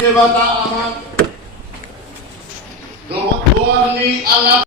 Dewata amat Doa ni anak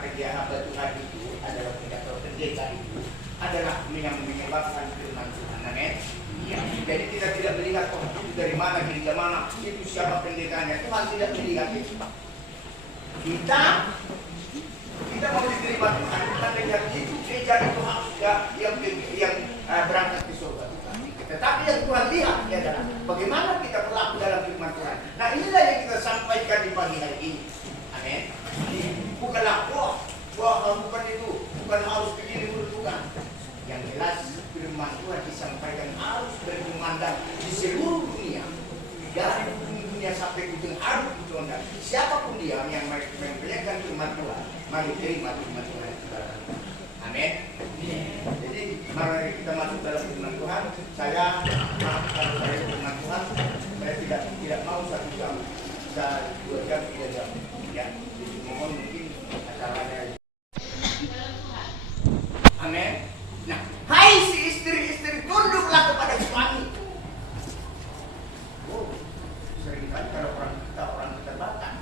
kerja hamba Tuhan itu adalah pidato pendeta itu adalah yang menyebabkan firman Tuhan, amin. Ya. Jadi kita tidak melihat itu dari mana, gereja mana, itu siapa pendetanya. Tuhan tidak melihat itu. Kita mau diterima Tuhan, Tuhan melihat itu gereja itu harus yang berangkat ke surga Tuhan. Tetapi yang Tuhan lihat adalah bagaimana kita berlaku dalam firman Tuhan. Nah inilah yang kita sampaikan di pagi hari ini, amin. Bukanlah bukan itu, bukan harus begini menurut Tuhan. Yang jelas firman Tuhan disampaikan harus berkumandang di seluruh dunia, dari dunia begitu harus dicontohkan. Siapapun dia yang memperlihatkan firman Tuhan, mari terima firman Tuhan. Amin. Jadi mari kita masuk dalam firman Tuhan. Saya kalau saya firman Tuhan, saya tidak mau 1 jam, bisa 2 jam, 3 jam. Ya, jadi mohon mungkin acaranya. Amin. Nah, hai si istri-istri, tunduklah kepada suami. Oh, seringkali kalau orang kita batas,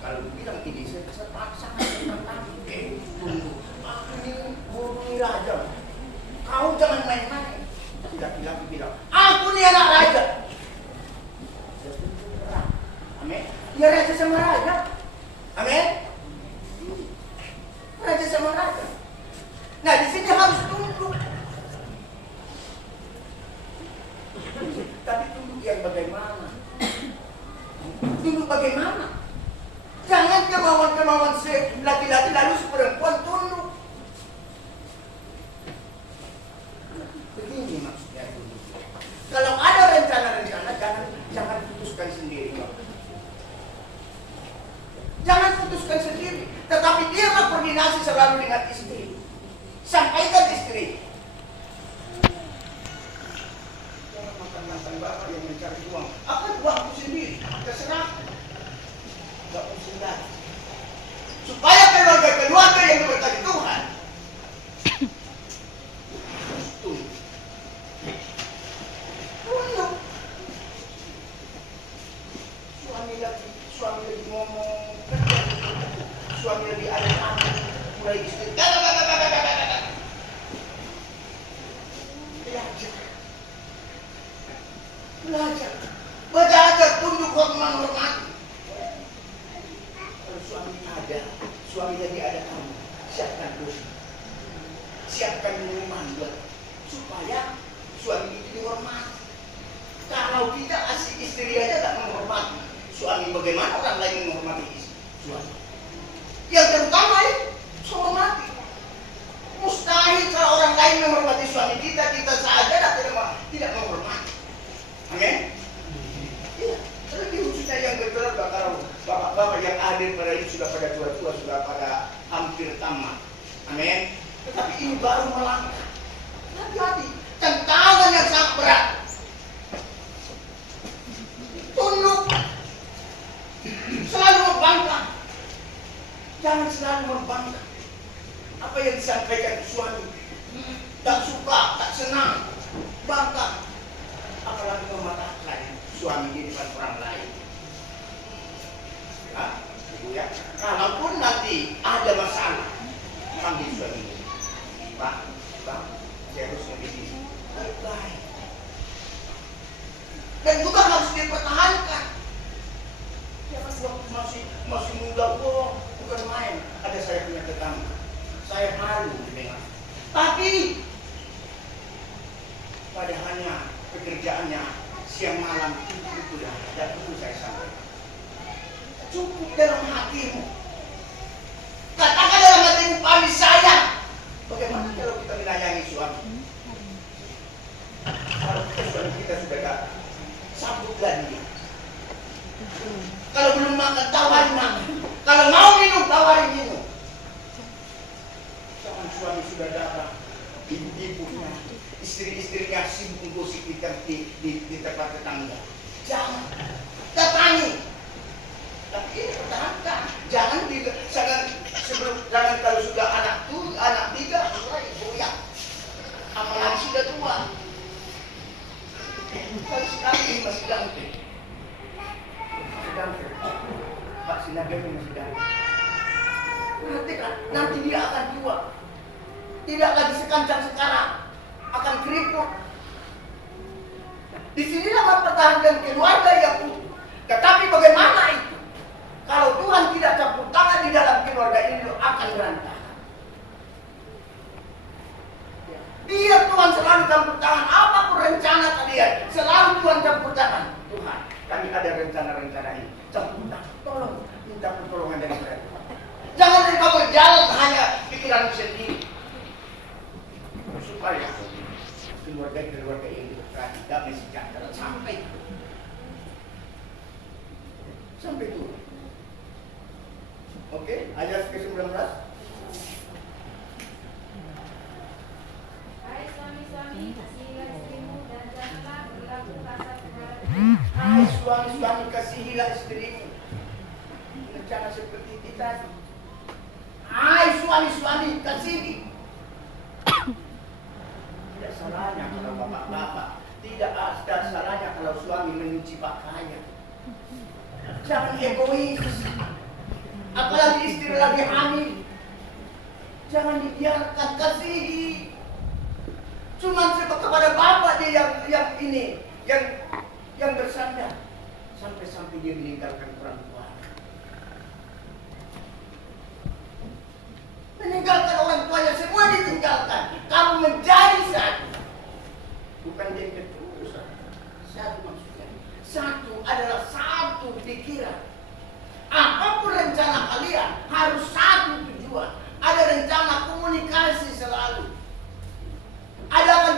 kalau bilang ini saya sangat tentang tunduk. Ini hubungi raja. Kau jangan main-main. Tidak bilang, aku ni anak raja. Amin. Dia raja sama raja. Amin. Raja sama raja. Nah, di sini harus tunduk. Tapi tunduk yang bagaimana? Tunduk bagaimana? Jangan kemauan-kemauan laki-laki lalu si perempuan tunduk. Begini maksudnya tunduk. Kalau ada rencana-rencana, jangan putuskan sendiri. Jangan putuskan sendiri. Tetapi dia berkoordinasi selalu dengan istri. Sampaikan istri. Jangan makan bapak yang mencari uang. Apa uangku sendiri? Terserah. Gak pusing lagi. Supaya keluarga yang diberkati Tuhan. Tunduk. Suami lagi ngomong. Suami lagi ada mulai istri. Belajar tunduk menghormati. Kalau suami lagi ada kamu, siapkan dosa, siapkan minuman buat supaya suami itu dihormati. Kalau tidak istri aja tak menghormati suami, bagaimana orang lain menghormati suami? Yang terutama itu hormati. Mustahil kalau orang lain menghormati suami kita saja tidak menghormati. Amin. Iya. Terlebih khususnya yang berkeluarga, kalau bapak-bapak yang hadir pada ini sudah pada tua-tua, sudah pada hampir tamat. Amin. Tetapi ini baru melangkah. Hati-hati. Tantangan yang sangat berat. Tunduk. Selalu membangkang. Jangan selalu membangkang. Apa yang disampaikan suami tak suka, tak senang, bangkang, apalagi mematahkan suami di depan orang lain. Ibu ya, kalaupun nanti ada masalah, panggil suami. Pak, saya harus begini. Baik-baik. Dan juga harus dipertahankan. Ya kan masih muda, bukan main. Ada saya punya tetangga. Saya malu mendengar. Tapi padahalnya pekerjaannya siang malam itu sudah tidak perlu saya sampaikan. Cukup dalam hatimu. Katakan dalam hatimu, kami sayang. Bagaimana kalau kita menyayangi suami? Kalau suami kita sudah datang, sambutlah dia. Kalau belum makan, tawarin makan. Kalau mau minum, tawarin minum. Jangan suami sudah datang, ibu-ibunya, istri-istrinya sibuk gosip di tempat tetangga. Jangan datangi. Tapi ini pertahankan. Jangan kalau sudah anak 3 mulai goyang. Apalagi sudah tua. Kalau sekali ini masih ganteng. Pak Sinaga ini masih ganteng. Nanti dia akan tua. Tidak lagi sekancang sekarang. Akan keriput. Di sinilah mempertahankan keluarga yang utuh. Tetapi bagaimana itu? Kalau Tuhan tidak campur tangan di dalam keluarga ini, akan berantakan. Biar Tuhan selalu campur tangan. Apapun rencana kalian, selalu Tuhan campur tangan. Tuhan, kami ada rencana-rencana ini. Campur tangan. Tolong, minta pertolongan dari mereka. Jangan engkau berjalan hanya pikiran sendiri. Supaya keluarga ini berkati damai sejahtera sampai. Sampai turun. Oke, ayat ke-19. Hai suami-suami, kasihilah istrimu dan janganlah berlaku kasar terhadap Hai suami-suami, kasihilah istrimu. Rencana seperti kita. Hai suami-suami, kasihi. Tidak salahnya kalau bapak-bapak, tidak ada salahnya kalau suami menyuci pakaian. Jangan egois. Apalagi istri lagi hamil. Jangan dibiarkan, kasihi. Cuma kepada bapak dia yang bersandar sampai dia meninggalkan orang tua. Meninggalkan orang tuanya, semua ditinggalkan. Kamu menjadi satu. Bukan jadi ketulusan. Satu maksudnya. Satu adalah satu pikiran. Apapun rencana kalian harus satu tujuan. Ada rencana komunikasi selalu. Ada akan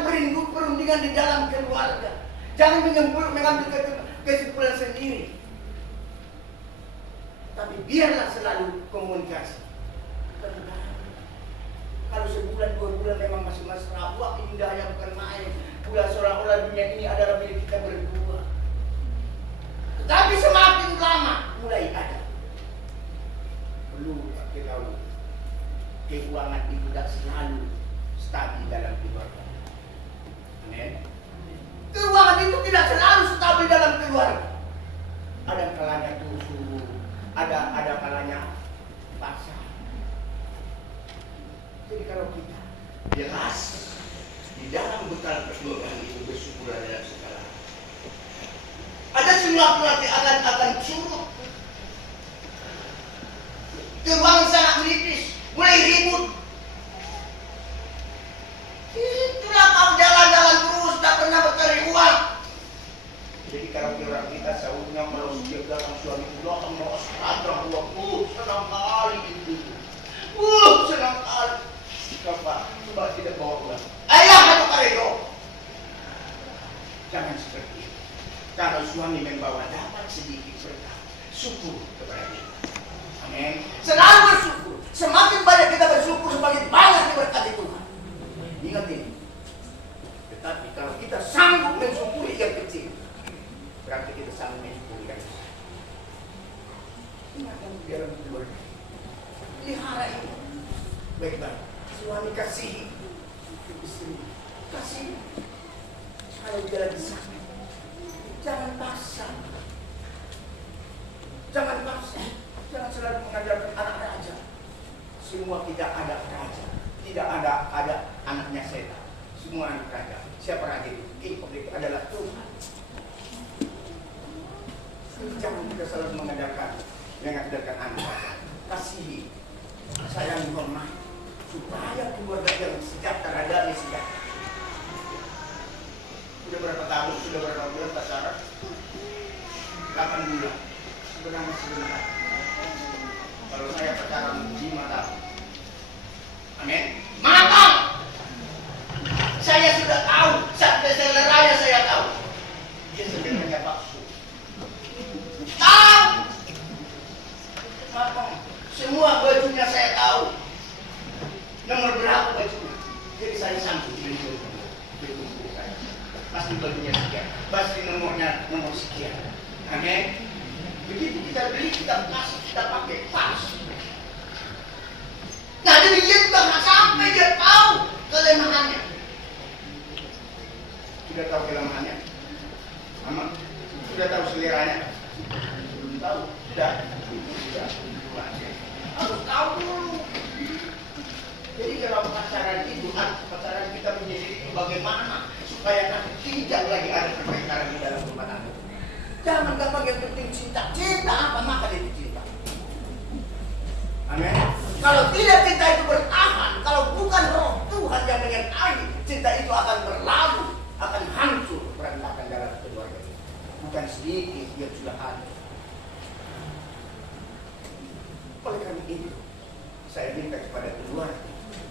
perundingan di dalam keluarga. Jangan mengambil kesimpulan sendiri. Tapi biarlah selalu komunikasi. Kalau sebulan 2 bulan memang masih mesra, wah indahnya bukan main. Udah seolah-olah dunia ini adalah milik kita berdua. Tetapi semakin lama mulai ada. Perlu kita tahu, keuangan itu tidak selalu stabil dalam keluarga. Amin. Keuangan itu tidak selalu stabil dalam keluarga. Ada kalanya tusuh, ada kalanya pasar. Jadi kalau kita jelas di dalam bekal perjuangan itu bersyukur dalam segala. Ada sesuatu akan surut. Keuangan sangat menipis, mulai ribut. Itulah kau jalan-jalan terus, tak pernah bercari uang. Jadi kalau orang kita sahurnya kalau setiap datang suami itu akan mau sekarang uang, senang kali itu. Senang kali. Coba tidak bawa uang. Ayah atau karedo. Jangan seperti itu. Kalau suami membawa dapat sedikit berkah, syukur kepada kita. Amin. Selalu bersyukur. Semakin banyak kita bersyukur, semakin banyak diberkati Tuhan. Ingat ini. Tetapi kalau kita sanggup mensyukuri yang kecil, berarti kita sanggup mensyukuri yang besar. Ingat yang biar keluarga. Pelihara itu baik-baik. Suami kasih istri, kasih. Kalau dia lagi sakit, jangan paksa. Jangan paksa. Jangan selalu mengajarkan anak raja. Semua tidak ada raja. Tidak ada anaknya setan. Semua anak raja. Siapa raja itu? King itu adalah Tuhan. Jangan kita selalu mengajarkan anak raja. Kasihi, sayang, hormat, supaya keluarga yang sejahtera dan sejahtera. Sudah berapa tahun? Sudah berapa bulan pacaran? 8 bulan. Sebenarnya sebentar. Kalau saya pacaran 5 tahun. Amin. Maka saya sudah tahu, sampai seleranya saya tahu. Dia sebenarnya palsu. Tahu. Maka semua bajunya saya tahu. Nomor berapa bajunya? Jadi saya sanggup beli baju saya. Pasti bajunya sekian. Pasti nomornya nomor sekian. Amin. Begitu kita beli, kita kasih, kita pakai pas. Nah, jadi dia juga nggak sampai dia tahu kelemahannya. Sudah tahu kelemahannya? Aman. Sudah tahu seleranya? Belum tahu. Sudah. Harus tahu dulu. Jadi kalau pacaran itu, pacaran kita menjadi itu bagaimana supaya nanti tidak lagi ada pertengkaran di dalam rumah tangga. Jangan gampang yang penting cinta. Cinta apa maka itu cinta. Amin. Kalau tidak cinta itu bertahan, kalau bukan roh Tuhan yang menyertai, cinta itu akan berlalu, akan hancur berantakan dalam keluarga. Bukan sedikit yang sudah hancur. Oleh karena itu, saya minta kepada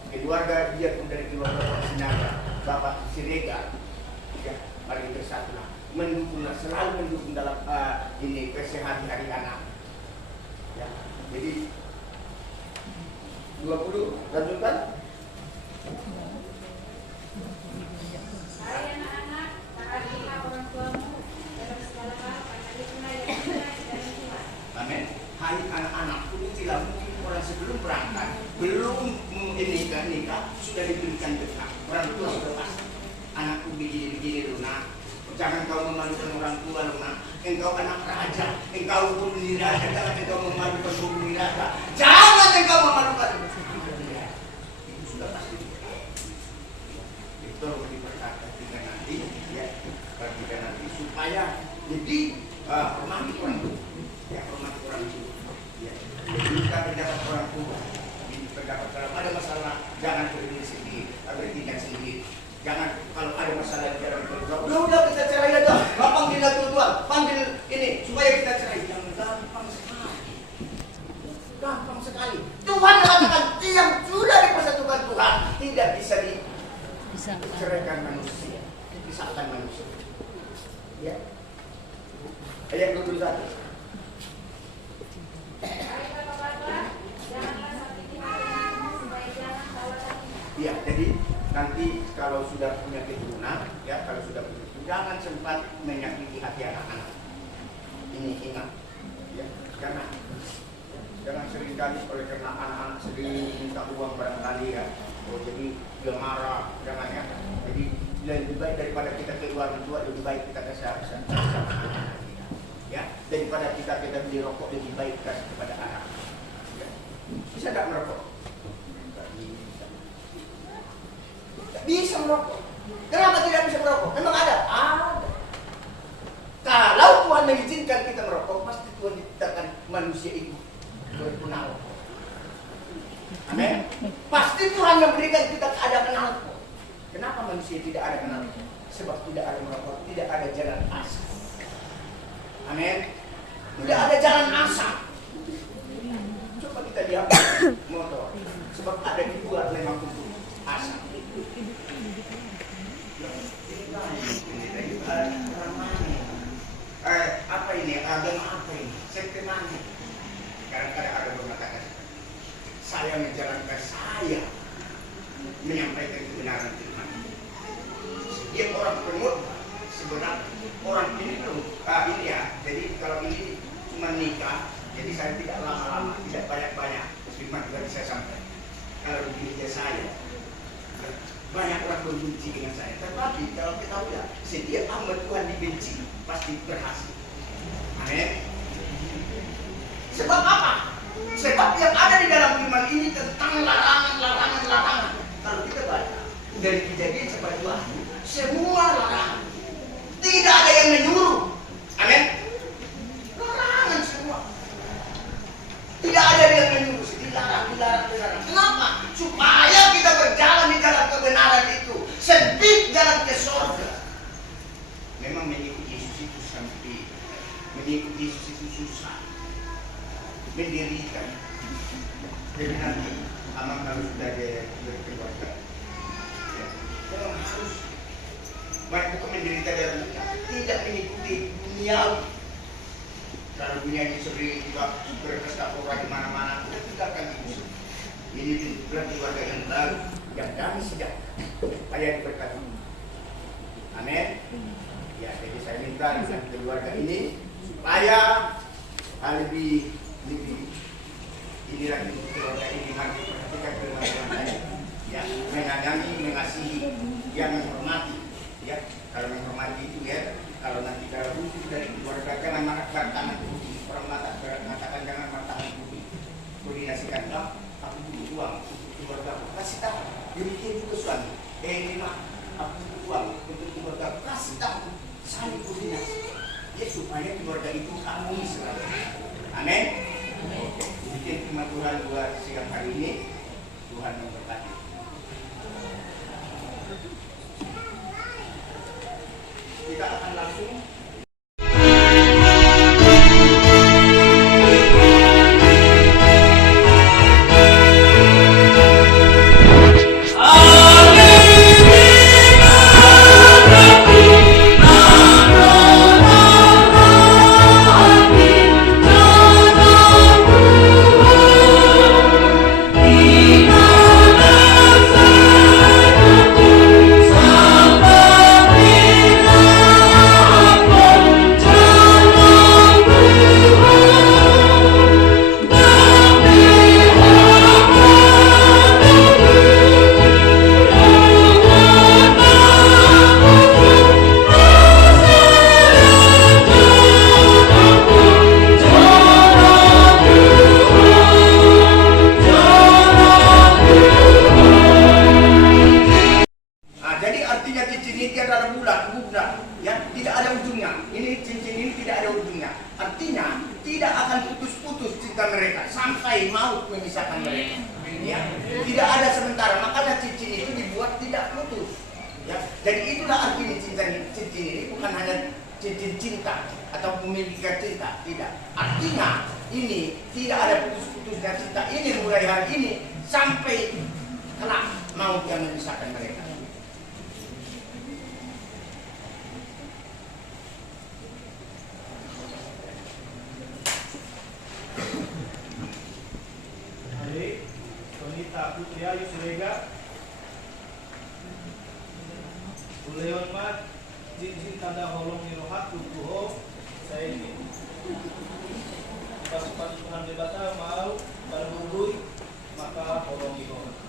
keluarga dia pun dari keluarga Sinaga, Bapak Siregar, ya, mari bersatulah. mendukung, selalu mendukung dalam ini kesehatan hari anak. Ya, jadi 20 lanjutkan. Hai anak-anak, taatilah orang tuamu dalam segala hal, karena itulah yang benar di dalam Tuhan. Amin. Hai anak-anak, tidak mungkin orang sebelum berangkat, belum nikah sudah diberikan bekal. Orang tua sudah pasti. Anakku begini loh nak. Jangan kau memalukan orang tua loh nak. Engkau anak raja, engkau pembuli raja, jangan engkau memalukan pembuli raja. Jangan engkau memalukan. Itu sudah pasti. Itu diperkatakan kita nanti, ya, kita nanti supaya jadi hormati orang tua, ya, hormati orang tua. Ya. Jadi kita pendapat orang tua, pendapat kalau ada masalah jangan berdiri sendiri, bertindak sendiri. Jangan kalau ada masalah jangan berdua. Udah kita cerai aja. Bapak panggil tuan, panggil ini supaya kita cerai. Yang gampang sekali. Gampang sekali. Tuhan mengatakan yang sudah dipersatukan Tuhan tidak bisa diceraikan manusia, dipisahkan manusia. Ya. Ayat 21. Hai bapak-bapak, janganlah sakiti hati anakmu supaya jangan salah lagi. Iya, jadi nanti kalau sudah punya keturunan, ya kalau sudah punya keturunan, jangan sempat menyakiti hati anak-anak. Ini ingat, ya jangan sering kali oleh karena anak-anak sering minta uang barangkali ya, jadi dia marah, jangan ya. Jadi lebih baik daripada kita keluar tua, lebih baik kita kasih sama anak-anak kita, ya daripada kita beli rokok lebih baik kasih kepada anak. Ya. Bisa tidak merokok? Bisa merokok. Kenapa tidak bisa merokok? Memang ada. Kalau Tuhan mengizinkan kita merokok, pasti Tuhan menciptakan manusia itu berpengaruh. Amin. Pasti Tuhan memberikan kita keadaan rokok. Kenapa manusia tidak ada kenal? Sebab tidak ada merokok, tidak ada jalan asap. Amin. Tidak ada jalan asap. Coba kita lihat motor. Sebab ada di luar memang kumpul asap. Apa ini? Agama apa ini? Sekte mana? Kadang-kadang ada yang mengatakan saya menjalankan, saya menyampaikan kebenaran firman. Dia orang pengut sebenarnya orang ini belum ini ya. Jadi kalau ini cuma nikah, jadi saya tidak lama-lama, tidak banyak-banyak firman Tuhan saya sampaikan. Kalau begini saya banyak orang benci dengan saya. Tetapi kalau kita lihat setiap hamba Tuhan dibenci pasti berhasil. Amin. Sebab apa? Sebab yang ada di dalam firman ini tentang larangan. Kalau kita baca dari Kejadian sampai Wahyu, semua larangan. Tidak ada yang menyuruh. Amin. Larangan semua. Tidak ada yang menyuruh. Dilarang. Kenapa? Supaya kita berjalan di dalam kebenaran itu. Sempit jalan ke surga. Memang mengikuti Yesus itu sempit. Mengikuti Yesus itu susah. Mendirikan. Jadi nanti aman kalau sudah berkeluarga. Ya. Memang harus baik itu menderita dalam tidak mengikuti dunia. Kalau dunia ini sering juga berpesta pora di mana-mana, kita akan diusir. Ini keluarga yang baru, yang damai sejahtera, supaya diberkati. Amin. Ya, jadi saya minta dengan keluarga ini supaya lebih ini lagi keluarga ini mari perhatikan keluarga lain, ya menyayangi, mengasihi, yang menghormati, ya kalau menghormati itu ya. Kalau nanti dalam wujud dari keluarga jangan tangan putih. Orang mengatakan jangan tangan putih. Koordinasikan, aku butuh uang untuk keluarga. Kasih tahu. Demikian juga suami. Ini mah aku butuh uang untuk keluarga. Kasih tahu. Saling koordinasi. Ya supaya keluarga itu harmonis selalu. Amin. Demikian firman Tuhan buat siang hari ini. Tuhan memberkati. Kita akan langsung Amin. tidak akan putus-putus cinta mereka sampai maut memisahkan mereka. Ya, tidak ada sementara. Makanya cincin itu dibuat tidak putus. Ya, jadi itulah arti cincin ini bukan hanya cincin cinta atau memiliki cinta, tidak. Artinya ini tidak ada putus-putusnya cinta ini mulai hari ini sampai kelak maut yang memisahkan mereka. Adik, Sonita Putri Ayu Surega, Uleon Mat, Jinjin Tanda Holong Nirohat Tutuho, saya ini. Pasukan Tuhan debata mau berhubung maka Holong Nirohat.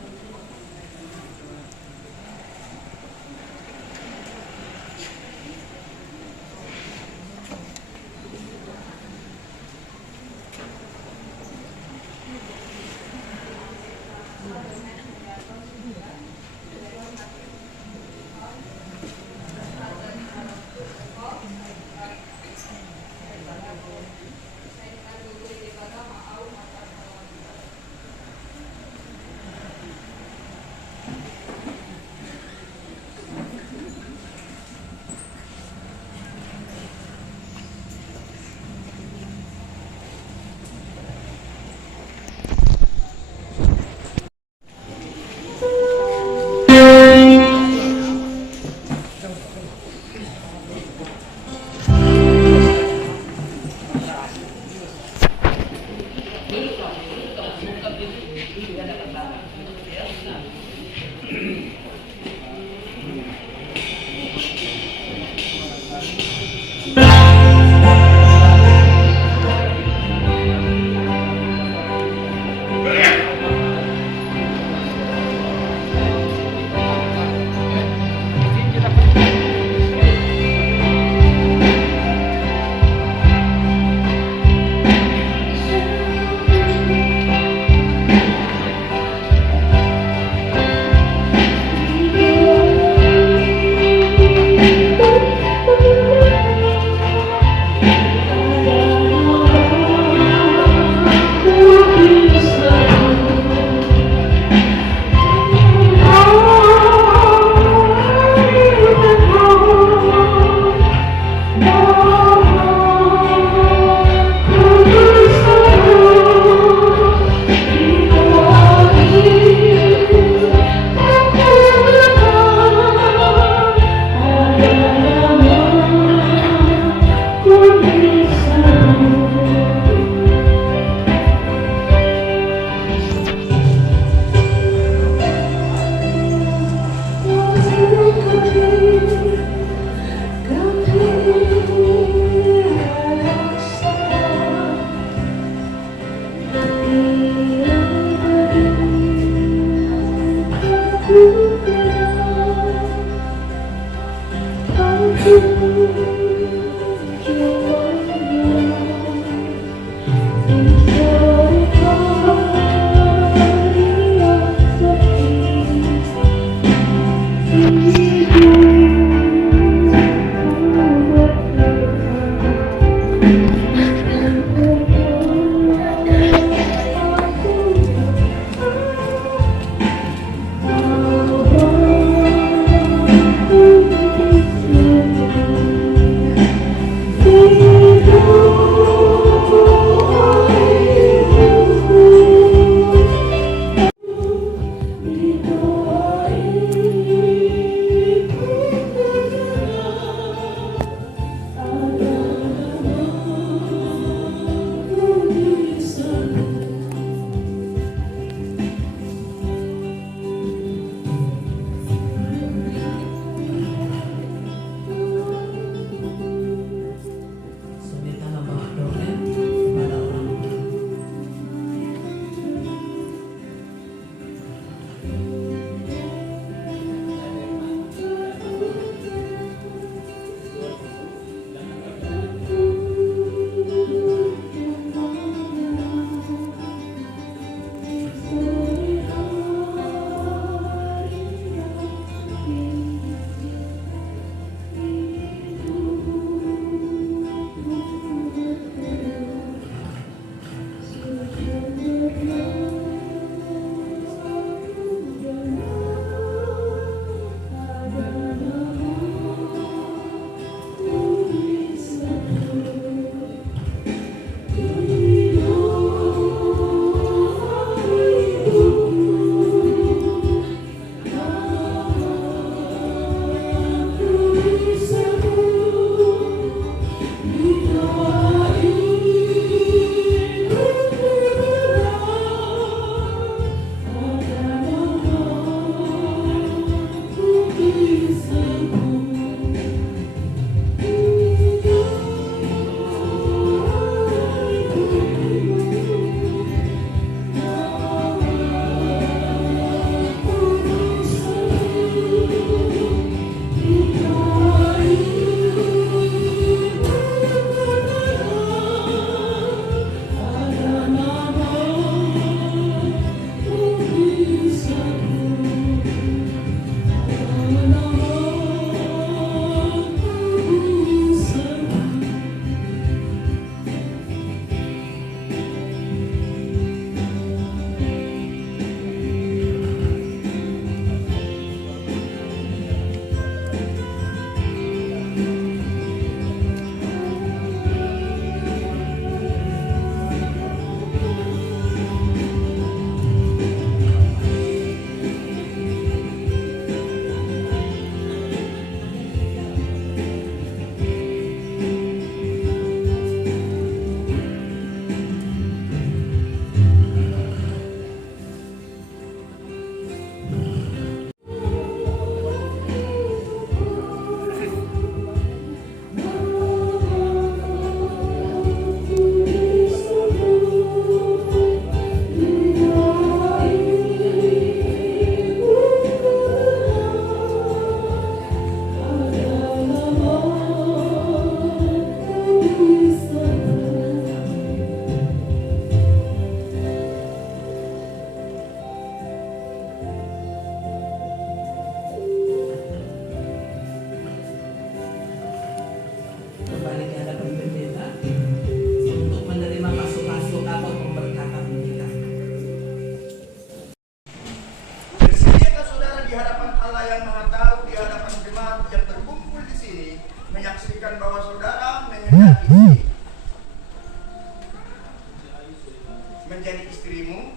menjadi istrimu?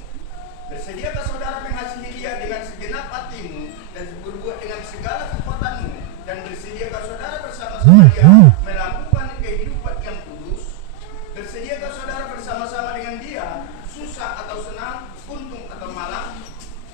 Bersediakah saudara mengasihi dia dengan segenap hatimu dan berbuat dengan segala kekuatanmu? Dan bersediakah saudara bersama-sama dia melakukan kehidupan yang kudus? Bersediakah saudara bersama-sama dengan dia susah atau senang, untung atau malang?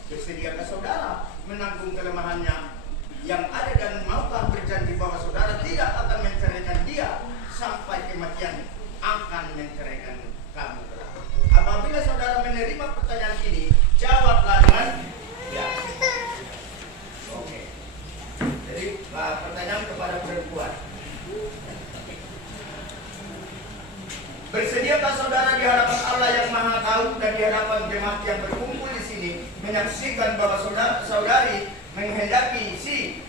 Bersediakah saudara menanggung kelemahannya yang ada dan maukah berjanji bahwa saudara tidak akan menceraikan dia sampai kematian akan menceraikan kamu kelak? Apabila saudara menerima pertanyaan ini, jawablah dengan ya. Oke. Jadi pertanyaan kepada perempuan. Bersediakah saudara di hadapan Allah yang Maha Tahu dan di hadapan jemaat yang berkumpul di sini menyaksikan bahwa saudari menghendaki si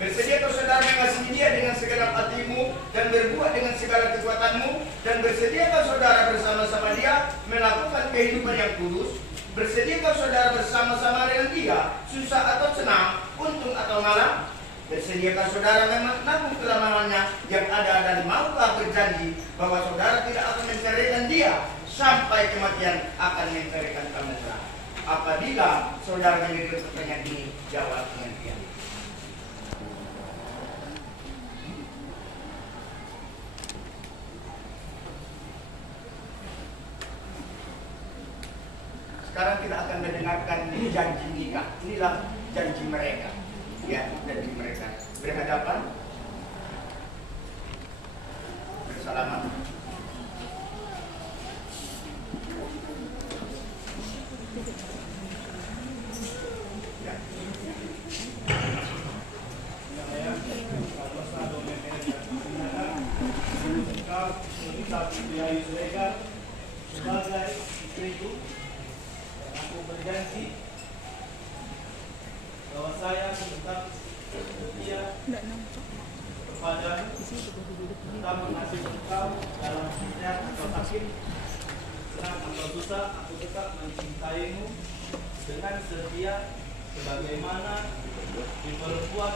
bersediakah saudara mengasihi dia dengan segenap hatimu dan berbuat dengan segala kekuatanmu? Dan bersediakah saudara bersama-sama dia melakukan kehidupan yang kudus? Bersediakah saudara bersama-sama dengan dia susah atau senang, untung atau malang? Bersediakah saudara menanggung kelemahannya yang ada dan maukah berjanji bahwa saudara tidak akan menceraikan dia sampai kematian akan menceraikan kamu kelak? Apabila saudara menerima pertanyaan ini, jawab dengan dia. Sekarang kita akan mendengarkan janji nikah. Inilah janji mereka. Ya, janji mereka. Berhadapan, bersalaman. Ya. Sebagai istriku, aku berjanji bahwa saya tetap setia kepadamu, tetap mengasihi engkau dalam sehat atau sakit, senang atau susah. Aku tetap mencintaimu dengan setia sebagaimana diperbuat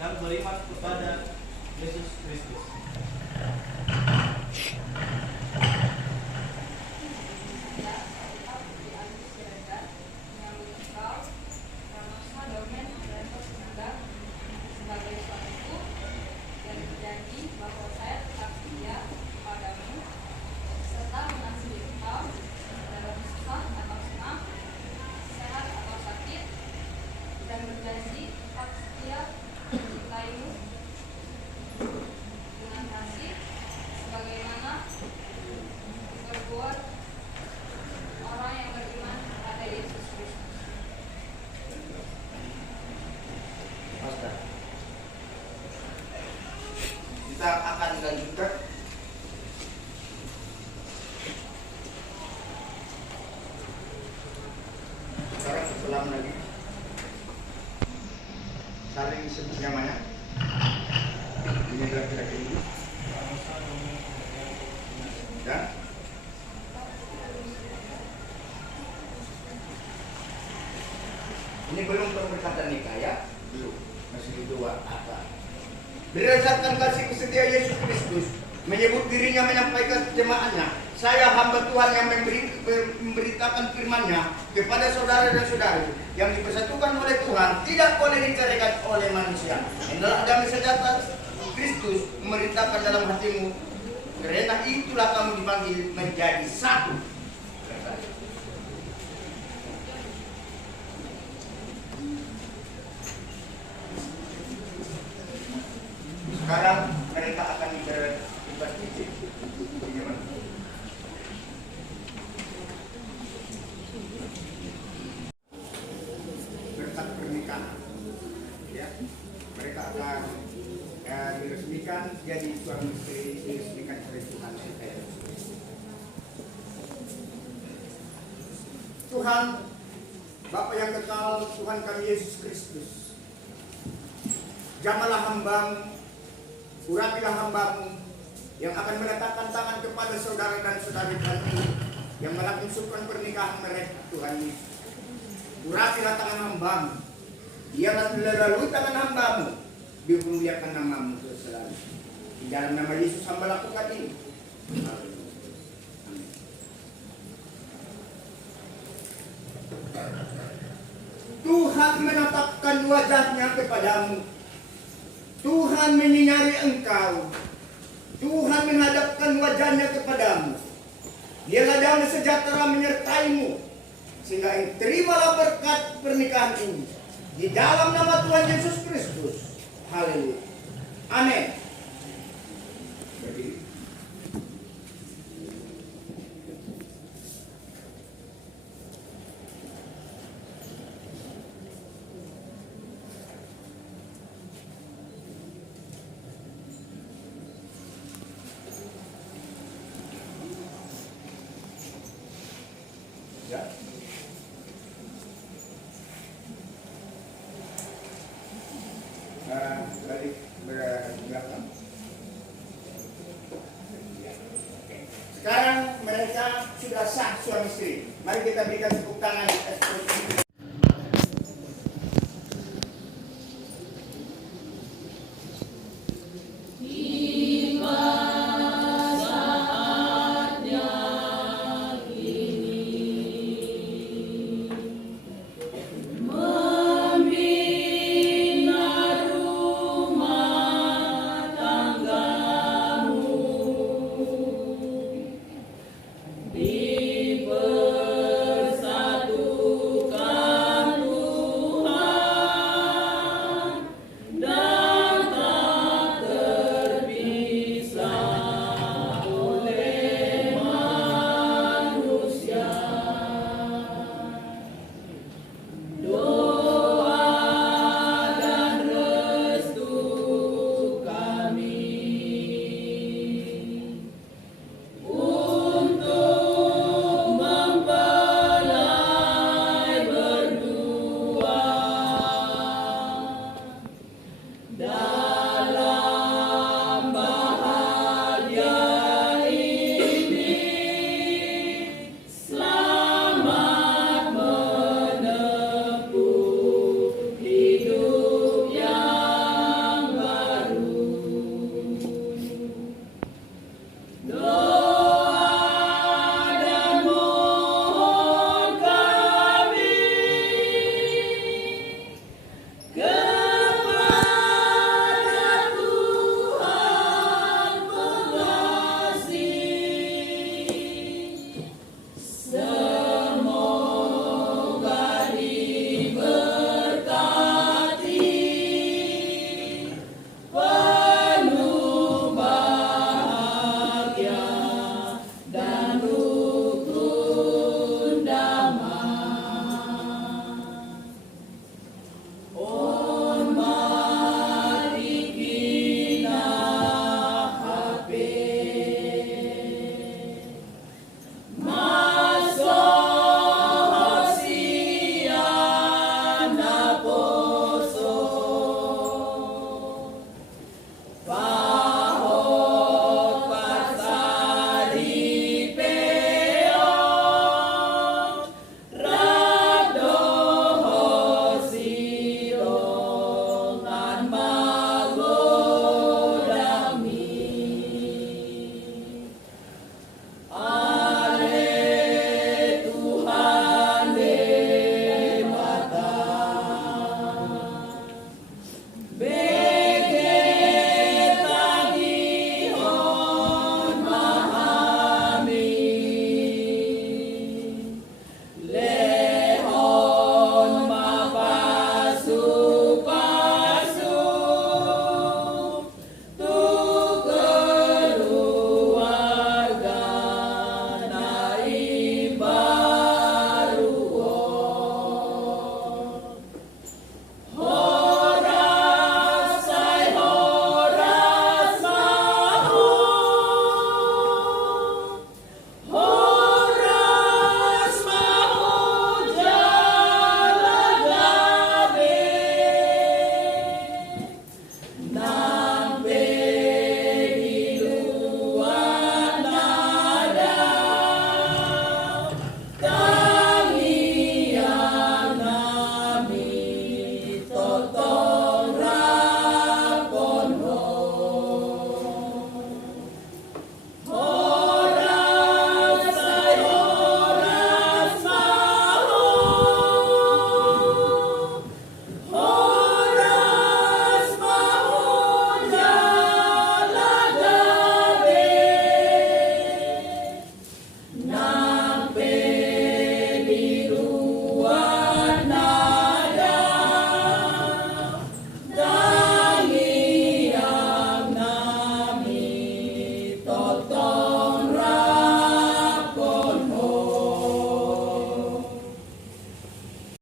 yang beriman kepada Yesus Kristus. Kita akan lanjutkan. Sekarang selam lagi. Saling sebut namanya. Ini adalah kira-kira ini. Dan ini belum perkatan nikah ya, belum, masih dua apa. Berdasarkan kasih setia Yesus Kristus, menyebut dirinya menyampaikan jemaatnya, saya hamba Tuhan yang memberitakan firman-Nya kepada saudara dan saudari yang dipersatukan oleh Tuhan, tidak boleh diceraikan oleh manusia. Inilah damai sejahtera Kristus memerintahkan dalam hatimu, karena itulah kamu dipanggil menjadi satu. Sekarang mereka akan berpartisipasi. Berkat pernikahan, ya, mereka akan diresmikan jadi suami istri, diresmikan oleh Tuhan. Tuhan, Bapa yang kekal, Tuhan kami Yesus Kristus, jamalah hambamu, urapilah hambamu yang akan meletakkan tangan kepada saudara dan saudari kami yang melangsungkan pernikahan mereka, Tuhan Yesus. Urapilah tangan hambamu, biarlah melalui tangan hambamu dimuliakan namamu terus selalu. Di dalam nama Yesus hamba lakukan ini. Haleluya. Amin. Tuhan menatapkan wajahnya kepadamu. Tuhan menyinari engkau. Tuhan menghadapkan wajahnya kepadamu. Dialah damai sejahtera menyertaimu. Sehingga terimalah berkat pernikahan ini. Di dalam nama Tuhan Yesus Kristus. Haleluya. Amin. Berdiri. Ya. Balik belakang. Sekarang mereka sudah sah suami istri. Mari kita berikan tepuk tangan.